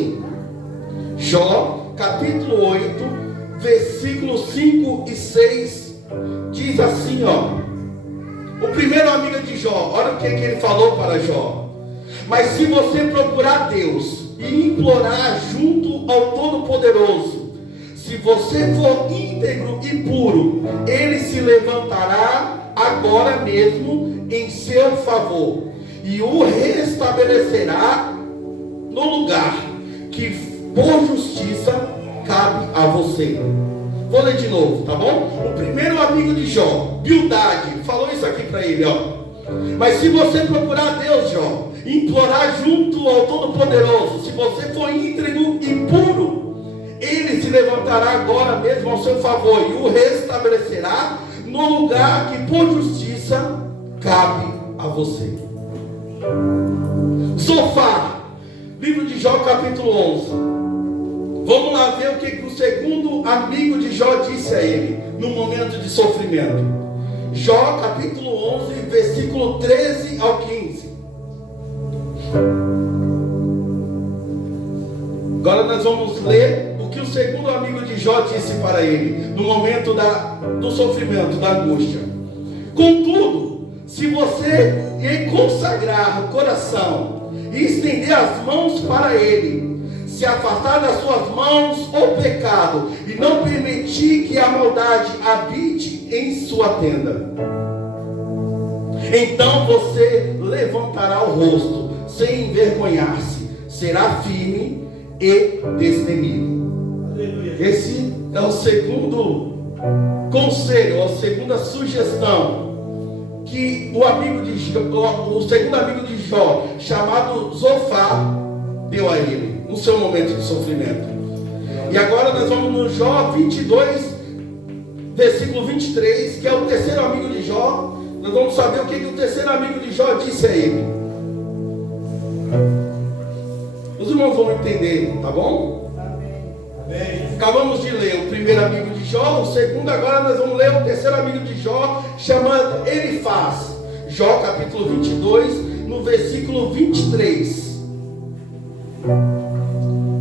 assim. Jó, capítulo 8, versículos 5 e 6, diz assim, ó. O primeiro amigo de Jó, olha o que ele falou para Jó. Mas se você procurar Deus e implorar junto ao Todo-Poderoso, se você for íntegro e puro, Ele se levantará agora mesmo em seu favor e o restabelecerá no lugar que por justiça cabe a você. Vou ler de novo, tá bom? O primeiro amigo de Jó, Bildade, falou isso aqui para ele, ó. Mas se você procurar Deus, Jó, implorar junto ao Todo-Poderoso, se você for íntegro e puro, Ele se levantará agora mesmo ao seu favor e o restabelecerá no lugar que por justiça cabe a você. Zofar, livro de Jó, capítulo 11. Vamos lá ver o que o segundo amigo de Jó disse a ele no momento de sofrimento. Jó, capítulo 11, versículo 13 ao 15. Agora nós vamos ler o que o segundo amigo de Jó disse para ele no momento do sofrimento, da angústia. Contudo, se você lhe consagrar o coração e estender as mãos para ele, se afastar das suas mãos o pecado e não permitir que a maldade habite em sua tenda, então você levantará o rosto sem envergonhar-se, será firme e destemido. Esse é o segundo conselho, a segunda sugestão que o segundo amigo de Jó, chamado Zofar, deu a ele no seu momento de sofrimento. E agora nós vamos no Jó 22, versículo 23, que é o terceiro amigo de Jó. Nós vamos saber o que o terceiro amigo de Jó disse a ele. Os irmãos vão entender, tá bom? Amém. Acabamos de ler o primeiro amigo de Jó, o segundo, agora nós vamos ler o terceiro amigo de Jó, chamado Elifaz. Jó capítulo 22, no versículo 23.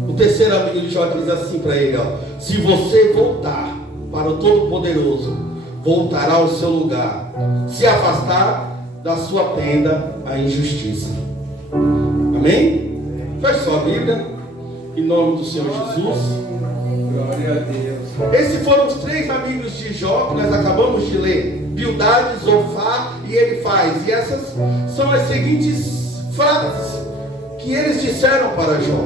O terceiro amigo de Jó diz assim para ele, ó: se você voltar para o Todo-Poderoso, voltará ao seu lugar, se afastar da sua tenda a injustiça. Amém? Feche sua Bíblia, em nome do Senhor Jesus. Glória a Deus. Esses foram os três amigos de Jó que nós acabamos de ler: Bildade, Zofar e Elifaz. E essas são as seguintes frases que eles disseram para Jó,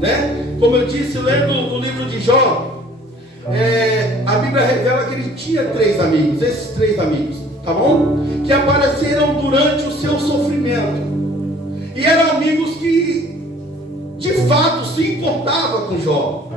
né? Como eu disse, lendo o livro de Jó, a Bíblia revela que ele tinha três amigos, esses três amigos, tá bom? Que apareceram durante o seu sofrimento, e eram amigos que de fato se importavam com Jó,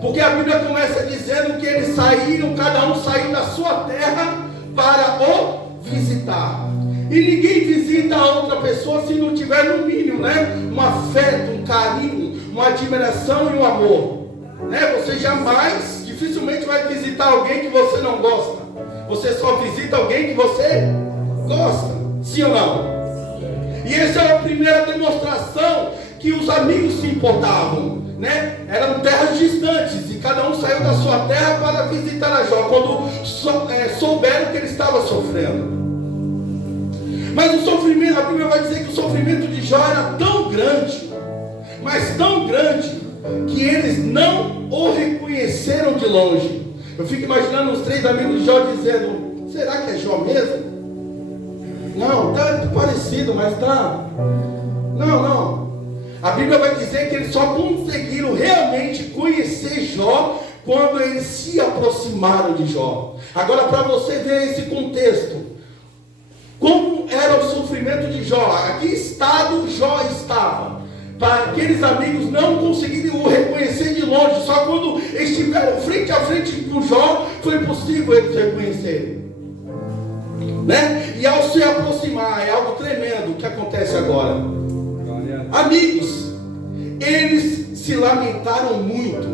porque a Bíblia começa dizendo que eles saíram, cada um saiu da sua terra para o visitar. E ninguém visita a outra pessoa se não tiver no mínimo, né? Um afeto, um carinho, uma admiração e um amor, né? Você jamais, dificilmente vai visitar alguém que você não gosta. Você só visita alguém que você gosta, sim ou não? E essa é a primeira demonstração que os amigos se importavam, né? Eram terras distantes e cada um saiu da sua terra para visitar a Jó quando souberam que ele estava sofrendo. Mas o sofrimento, a Bíblia vai dizer que o sofrimento de Jó era tão grande, mas tão grande, que eles não o reconheceram de longe. Eu fico imaginando os três amigos de Jó dizendo: será que é Jó mesmo? Não, tá parecido, mas tá. Não. A Bíblia vai dizer que eles só conseguiram realmente conhecer Jó quando eles se aproximaram de Jó. Agora, para você ver esse contexto, como era o sofrimento de Jó, a que estado Jó estava, para aqueles amigos não conseguirem o reconhecer de longe, só quando estiveram frente a frente com Jó, foi possível eles reconhecerem, né? E ao se aproximar, é algo tremendo que acontece agora. Amigos, eles se lamentaram muito.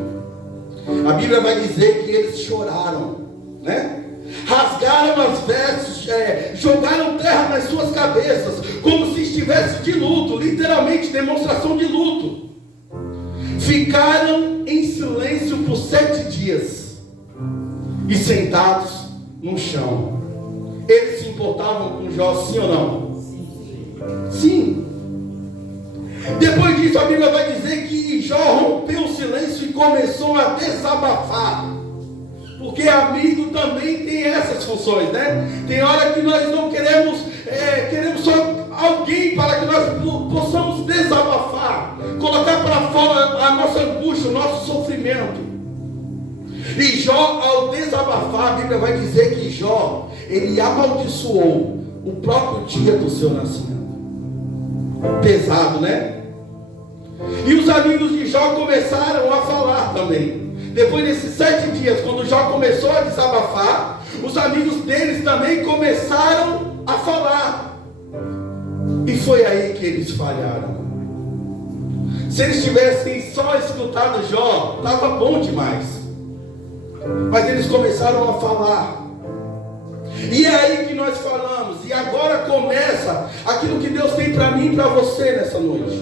A Bíblia vai dizer que eles choraram, né? Rasgaram as vestes, jogaram terra nas suas cabeças, como se estivesse de luto, literalmente demonstração de luto. ficaram em silêncio por 7 dias e sentados no chão. Eles se importavam com Jó, sim ou não? Sim. Depois disso a Bíblia vai dizer que Jó rompeu o silêncio e começou a desabafar. Porque amigo também tem essas funções, né? Tem hora que nós não queremos, queremos só alguém para que nós possamos desabafar, colocar para fora a nossa angústia, o nosso sofrimento. E Jó, ao desabafar, a Bíblia vai dizer que Jó, ele amaldiçoou o próprio dia do seu nascimento. Pesado, né? E os amigos de Jó começaram a falar também. Depois desses 7 dias, quando Jó começou a desabafar, os amigos deles também começaram a falar. E foi aí que eles falharam. Se eles tivessem só escutado Jó, estava bom demais. Mas eles começaram a falar. E é aí que nós falamos. E agora começa aquilo que Deus tem para mim e para você nessa noite.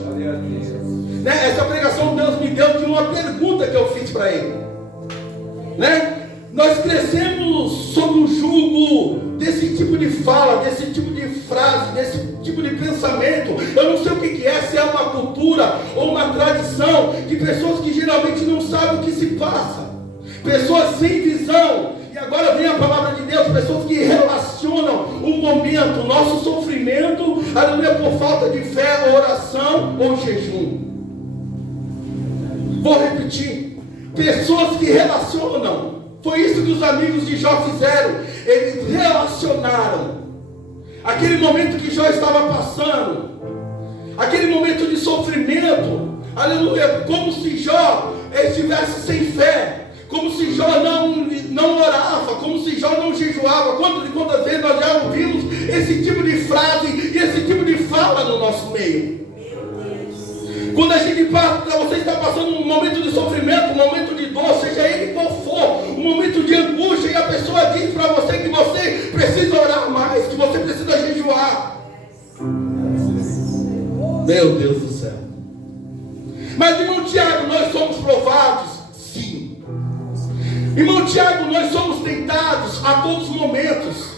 Né? Essa pregação Deus me deu de uma pergunta que eu fiz para ele. Né? Nós crescemos sob o jugo desse tipo de fala, desse tipo de frase, desse tipo de pensamento. Eu não sei o que é, se é uma cultura ou uma tradição de pessoas que geralmente não sabem o que se passa. Pessoas sem visão. E agora vem a palavra de Deus, pessoas que relacionam o momento, o nosso sofrimento, aleluia, por falta de fé, oração ou jejum. Vou repetir. Pessoas que relacionam. Foi isso que os amigos de Jó fizeram. Eles relacionaram aquele momento que Jó estava passando, aquele momento de sofrimento, aleluia, como se Jó estivesse sem fé, como se Jó não orava, como se Jó não jejuava. Quantas vezes nós já ouvimos esse tipo de frase e esse tipo de fala no nosso meio? Quando a gente passa, você está passando um momento de sofrimento, um momento de dor, seja ele qual for, um momento de angústia, e a pessoa diz para você que você precisa orar mais, que você precisa jejuar. Meu Deus do céu. Mas, irmão Tiago, nós somos provados? Sim. Irmão Tiago, nós somos tentados a todos os momentos.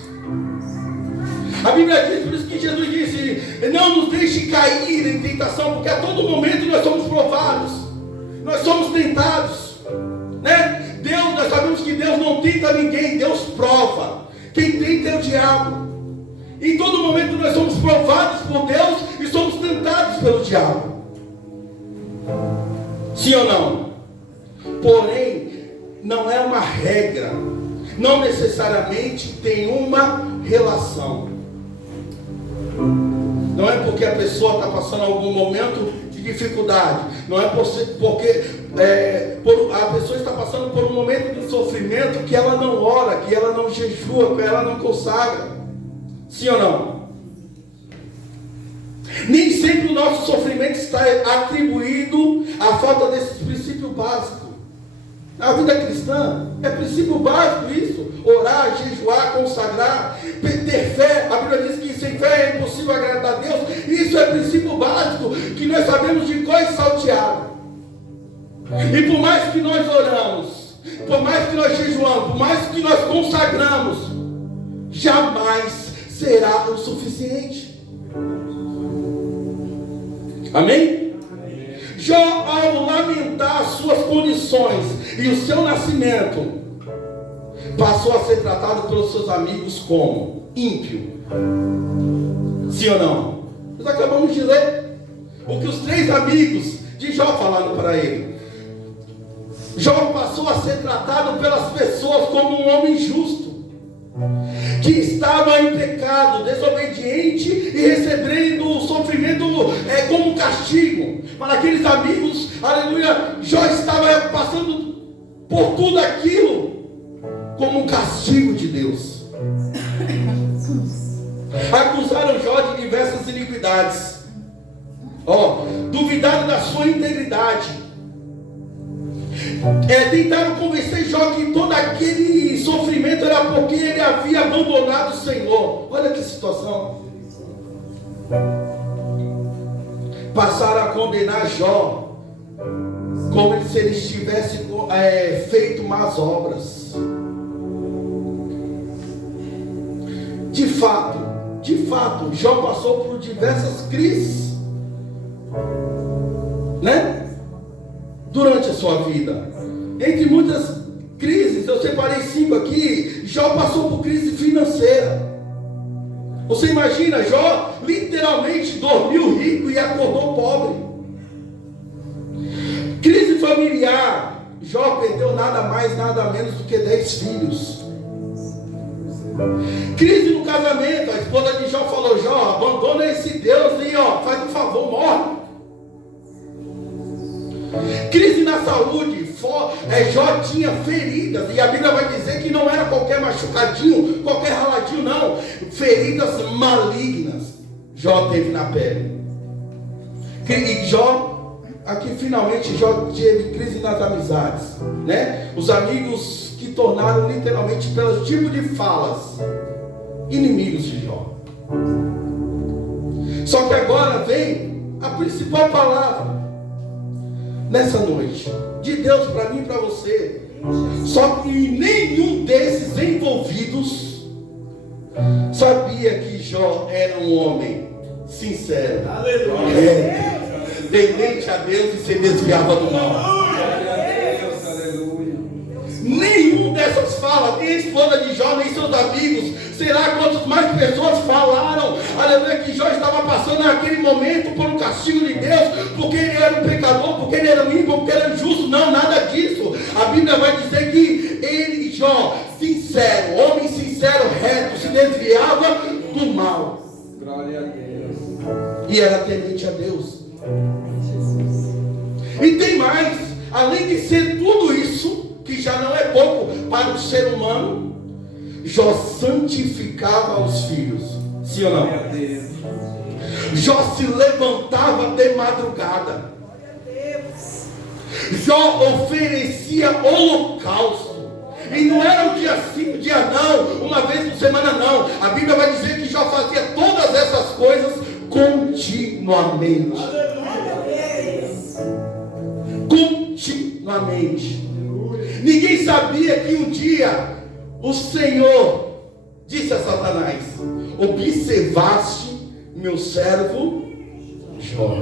A Bíblia diz, por isso que Jesus disse, não nos deixe cair em tentação, porque a todo momento nós somos provados, nós somos tentados, né? Nós sabemos que Deus não tenta ninguém, Deus prova. Quem tenta é o diabo. Em todo momento nós somos provados por Deus e somos tentados pelo diabo. Sim ou não? Porém, não é uma regra, não necessariamente tem uma relação. Não é porque a pessoa está passando algum momento de dificuldade, não é porque a pessoa está passando por um momento de sofrimento que ela não ora, que ela não jejua, que ela não consagra. Sim ou não? Nem sempre o nosso sofrimento está atribuído à falta desses princípios básicos. A vida cristã é princípio básico isso. Orar, jejuar, consagrar, ter fé. A Bíblia diz que sem fé é impossível agradar a Deus. Isso é princípio básico que nós sabemos de cor e salteado. E por mais que nós oramos, por mais que nós jejuamos, por mais que nós consagramos, jamais será o suficiente. Amém? Jó, ao lamentar as suas condições e o seu nascimento, passou a ser tratado pelos seus amigos como ímpio. Sim ou não? Nós acabamos de ler o que os 3 amigos de Jó falaram para ele. Jó passou a ser tratado pelas pessoas como um homem justo, que estava em pecado, desobediente e recebendo o sofrimento como castigo. Para aqueles amigos, aleluia, Jó estava passando por tudo aquilo como um castigo de Deus. Acusaram Jó de diversas iniquidades, duvidaram da sua integridade, tentaram convencer Jó que todo aquele sofrimento era porque ele havia abandonado o Senhor. Olha que situação. Passaram a condenar Jó como se ele tivesse feito más obras. De fato, Jó passou por diversas crises, né? Durante a sua vida. Entre muitas crises, eu separei 5 aqui. Jó passou por crise financeira. Você imagina, Jó literalmente dormiu rico e acordou pobre. Crise familiar. Jó perdeu nada mais, nada menos do que 10 filhos. Crise no casamento. A esposa de Jó falou: Jó, abandona esse Deus e faz um favor, morre. Crise na saúde. Jó tinha feridas, e a Bíblia vai dizer que não era qualquer machucadinho, qualquer raladinho, não. Feridas malignas Jó teve na pele. E Jó, aqui finalmente Jó teve crise nas amizades, né? Os amigos que tornaram literalmente pelos tipos de falas inimigos de Jó. Só que agora vem a principal palavra nessa noite de Deus para mim e para você. Só que nenhum desses envolvidos sabia que Jó era um homem sincero, temente a Deus e se desviava do mal. Nenhum dessas falas, nem a esposa de Jó, nem seus amigos, sei lá quantas mais pessoas falaram, aleluia, que Jó estava passando naquele momento por um castigo de Deus, porque ele era um pecador, porque ele era um ímpio, porque ele era injusto. Não, nada disso. A Bíblia vai dizer que ele, Jó, sincero, homem sincero, reto, se desviava do mal. Glória a Deus. E era temente a Deus. E tem mais, além de ser tudo isso, que já não é pouco para o ser humano, Jó santificava os filhos. Sim ou não? Jó se levantava de madrugada. Jó oferecia holocausto. E não era um dia sim, um dia não, uma vez por semana não. A Bíblia vai dizer que Jó fazia todas essas coisas continuamente. Continuamente. Ninguém sabia que um dia o Senhor disse a Satanás: observaste meu servo Jó.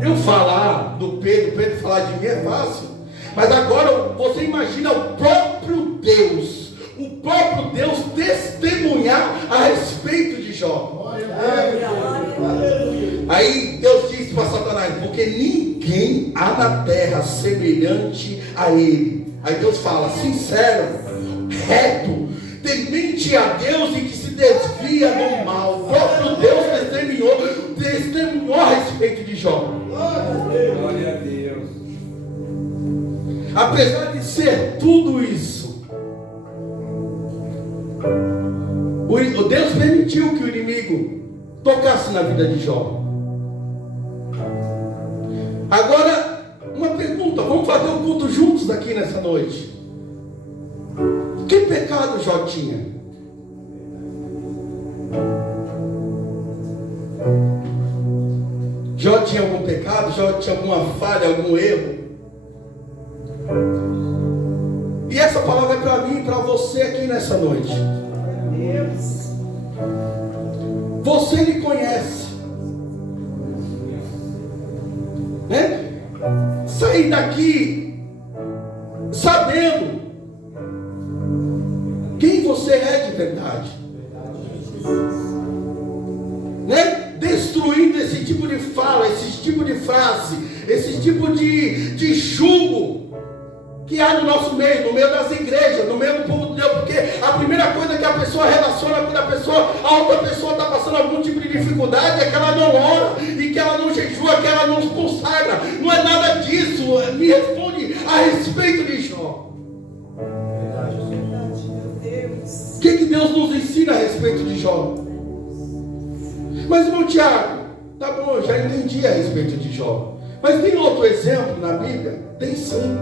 Eu falar do Pedro falar de mim é fácil. Mas agora você imagina o próprio Deus testemunhar a respeito de Jó. Aí Deus disse para Satanás: porque ninguém há na terra semelhante a ele. Aí Deus fala: sincero, reto, temente a Deus e que se desvia do mal. O próprio Deus testemunhou a respeito de Jó. Glória a Deus. Apesar de ser tudo isso, o Deus permitiu que o inimigo tocasse na vida de Jó. Agora, uma pergunta, vamos fazer um culto juntos aqui nessa noite. Que pecado Jó tinha? Jó tinha algum pecado? Jó tinha alguma falha, algum erro? E essa palavra é para mim e para você aqui nessa noite. Você me conhece, né? Sair daqui sabendo quem você é de verdade, né? Destruindo esse tipo de fala, esse tipo de frase, esse tipo de julgo que há no nosso meio, no meio das igrejas, no meio do povo de Deus. Porque a primeira coisa que a pessoa relaciona quando a outra pessoa está passando algum tipo de dificuldade é que ela não ora, e que ela não jejua, que ela não se consagra. Não é nada disso. Me responde a respeito de Jó. O que Deus nos ensina a respeito de Jó? Mas, irmão Tiago, tá bom, eu já entendi a respeito de Jó. Mas tem outro exemplo na Bíblia? Tem sim.